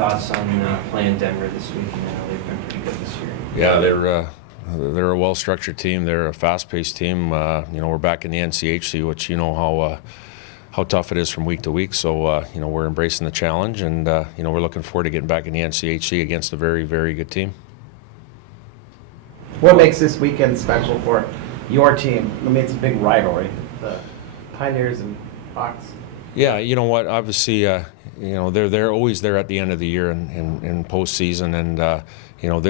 thoughts on playing Denver this week? I know they've been pretty good this year. Yeah, they're a well-structured team. They're a fast-paced team. We're back in the NCHC, which how tough it is from week to week. So we're embracing the challenge, and we're looking forward to getting back in the NCHC against a very, very good team. What makes this weekend special for your team? I mean, it's a big rivalry, the Pioneers and Fox. Yeah, you know what? Obviously, they're always there at the end of the year in postseason, and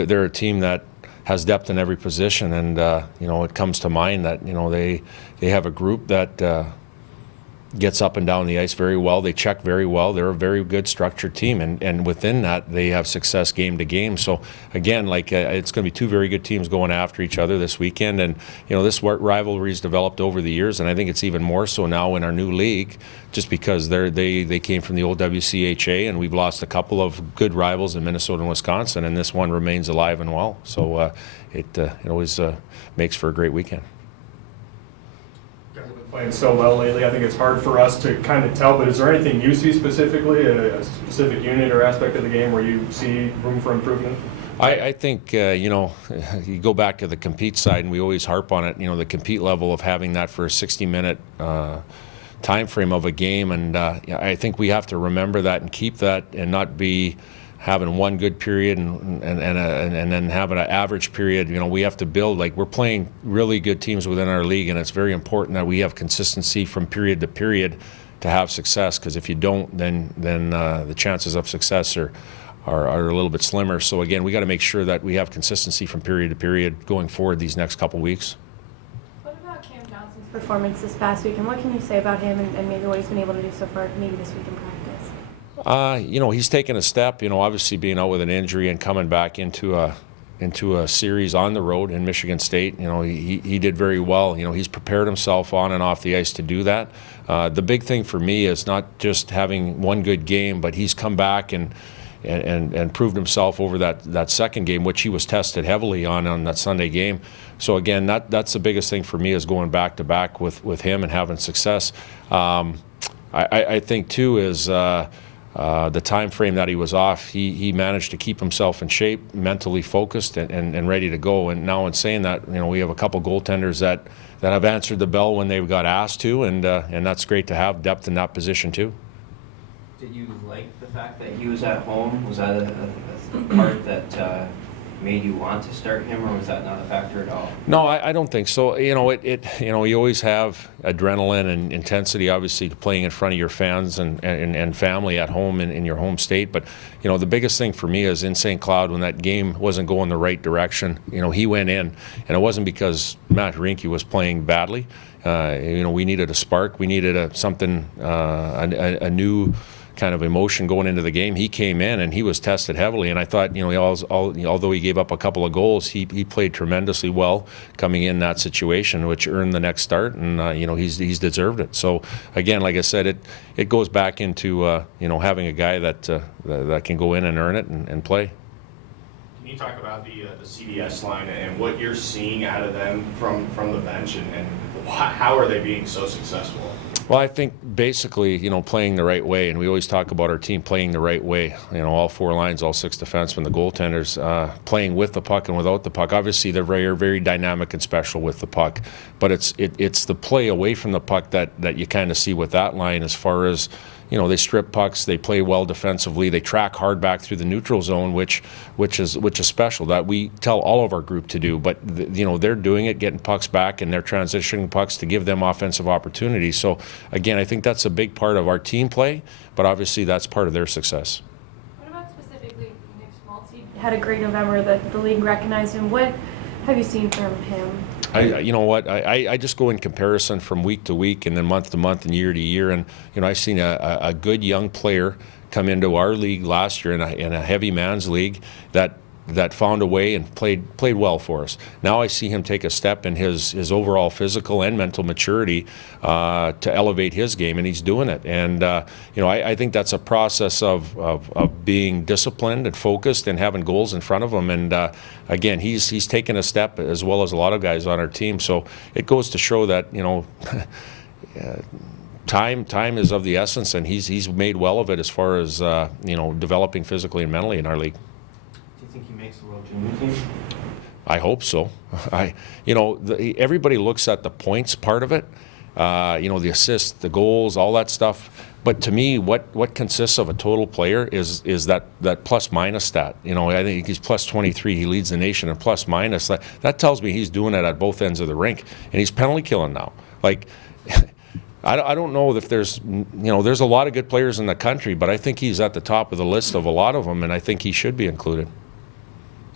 they're a team that has depth in every position, and it comes to mind that they have a group that gets up and down the ice very well. They check very well. They're a very good structured team, and within that, they have success game to game. So again, it's going to be two very good teams going after each other this weekend, and this rivalry's developed over the years, and I think it's even more so now in our new league, just because they came from the old WCHA, and we've lost a couple of good rivals in Minnesota and Wisconsin, and this one remains alive and well. So it always makes for a great weekend. You guys have been playing so well lately. I think it's hard for us to kind of tell, but is there anything you see specifically, a specific unit or aspect of the game where you see room for improvement? I think, you go back to the compete side, and we always harp on it, the compete level of having that for a 60-minute time frame of a game, and I think we have to remember that and keep that, and not be having one good period and then having an average period. We have to build, we're playing really good teams within our league, and it's very important that we have consistency from period to period to have success, because if you don't, then the chances of success are a little bit slimmer. So again, we got to make sure that we have consistency from period to period going forward these next couple weeks. What about Cam Johnson's performance this past week, and what can you say about him and maybe what he's been able to do so far, maybe this week in practice? He's taken a step, obviously being out with an injury and coming back into a series on the road in Michigan State. He did very well. He's prepared himself on and off the ice to do that. The big thing for me is not just having one good game, but he's come back and proved himself over that second game, which he was tested heavily on that Sunday game. So again, that's the biggest thing for me, is going back to back with him and having success. I think too is the time frame that he was off, he managed to keep himself in shape, mentally focused, and ready to go. And now, in saying that, we have a couple goaltenders that have answered the bell when they got asked to, and that's great to have depth in that position too. Did you like the fact that he was at home? Was that a part that made you want to start him, or was that not a factor at all? No, I don't think so. You always have adrenaline and intensity, obviously, playing in front of your fans and family at home in your home state. But the biggest thing for me is in St. Cloud, when that game wasn't going the right direction, he went in, and it wasn't because Matt Rinke was playing badly. We needed a spark. We needed a new kind of emotion going into the game. He came in and he was tested heavily, and I thought, although he gave up a couple of goals, he played tremendously well coming in that situation, which earned the next start, and he's deserved it. So again, like I said, it goes back into having a guy that can go in and earn it and play. Can you talk about the CBS line and what you're seeing out of them from the bench, and how are they being so successful? Well, I think basically, playing the right way, and we always talk about our team playing the right way. All four lines, all six defensemen, the goaltenders, playing with the puck and without the puck. Obviously, they're very, very dynamic and special with the puck, but it's the play away from the puck that you kind of see with that line, as far as they strip pucks, they play well defensively, they track hard back through the neutral zone, which is special, that we tell all of our group to do. But they're doing it, getting pucks back, and they're transitioning pucks to give them offensive opportunities. So again, I think that's a big part of our team play, but obviously that's part of their success. What about specifically Nick Schmaltz? He had a great November, the league recognized him. What have you seen from him? I just go in comparison from week to week, and then month to month, and year to year, and I've seen a good young player come into our league last year in a heavy man's league that found a way and played well for us. Now I see him take a step in his overall physical and mental maturity to elevate his game, and he's doing it. And I think that's a process of being disciplined and focused and having goals in front of him. And again, he's taken a step, as well as a lot of guys on our team. So it goes to show that time is of the essence, and he's made well of it as far as developing physically and mentally in our league. Do you think he makes the World Junior team? I hope so. Everybody looks at the points part of it, the assists, the goals, all that stuff. But to me, what consists of a total player is that plus minus stat. I think he's plus 23. He leads the nation in plus minus. That tells me he's doing it at both ends of the rink, and he's penalty killing now. Like, I don't know if there's a lot of good players in the country, but I think he's at the top of the list of a lot of them, and I think he should be included.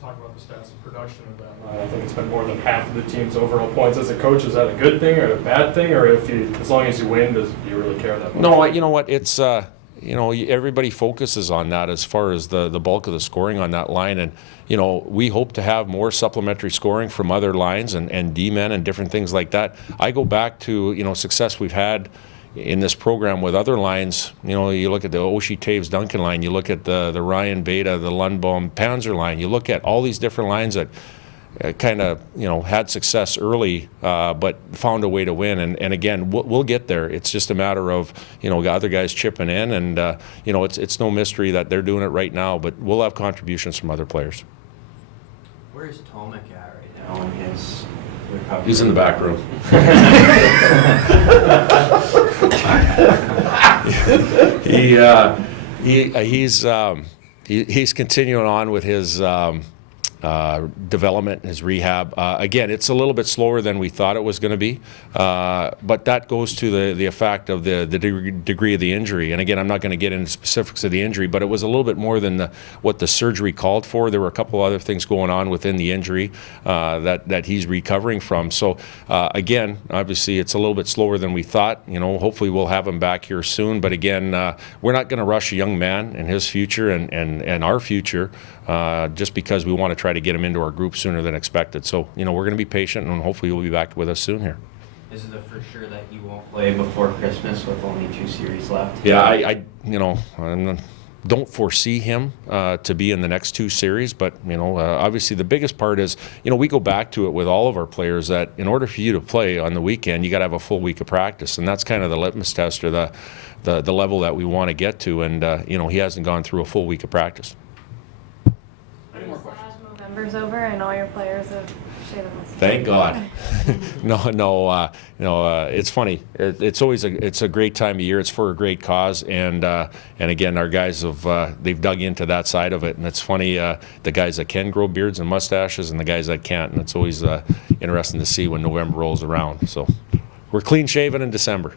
Talk about the stats of production of that line. I think it's been more than half of the team's overall points. As a coach, is that a good thing or a bad thing, or as long as you win, do you really care that much? No, you know what? It's everybody focuses on that as far as the bulk of the scoring on that line, and we hope to have more supplementary scoring from other lines and D-men and different things like that. I go back to success we've had in this program with other lines. You look at the Oshie Taves Duncan line, you look at the Ryan Beta, the Lundbaum Panzer line, you look at all these different lines that kind of had success early, but found a way to win. And again, we'll get there. It's just a matter of other guys chipping in, and it's no mystery that they're doing it right now. But we'll have contributions from other players. Where's Tomek at right now in his recovery? He's in the back room. He's continuing on with his development, his rehab. Again, it's a little bit slower than we thought it was going to be, but that goes to the effect of the degree of the injury. And again, I'm not going to get into specifics of the injury, but it was a little bit more than what the surgery called for. There were a couple other things going on within the injury that he's recovering from. So again, obviously, it's a little bit slower than we thought. Hopefully we'll have him back here soon. But again, we're not going to rush a young man and his future and our future just because we want to try to get him into our group sooner than expected. So, we're going to be patient, and hopefully he'll be back with us soon here. Is it a for sure that he won't play before Christmas with only 2 series left? Yeah, I don't foresee him to be in the next 2 series, but obviously the biggest part is we go back to it with all of our players that in order for you to play on the weekend, you got to have a full week of practice, and that's kind of the litmus test or the level that we want to get to, and he hasn't gone through a full week of practice. November's over and all your players have shaved them. Thank God. No. It's funny. It's always a great time of year. It's for a great cause, and again, our guys they've dug into that side of it, and it's funny. The guys that can grow beards and mustaches, and the guys that can't, and it's always interesting to see when November rolls around. So we're clean shaven in December.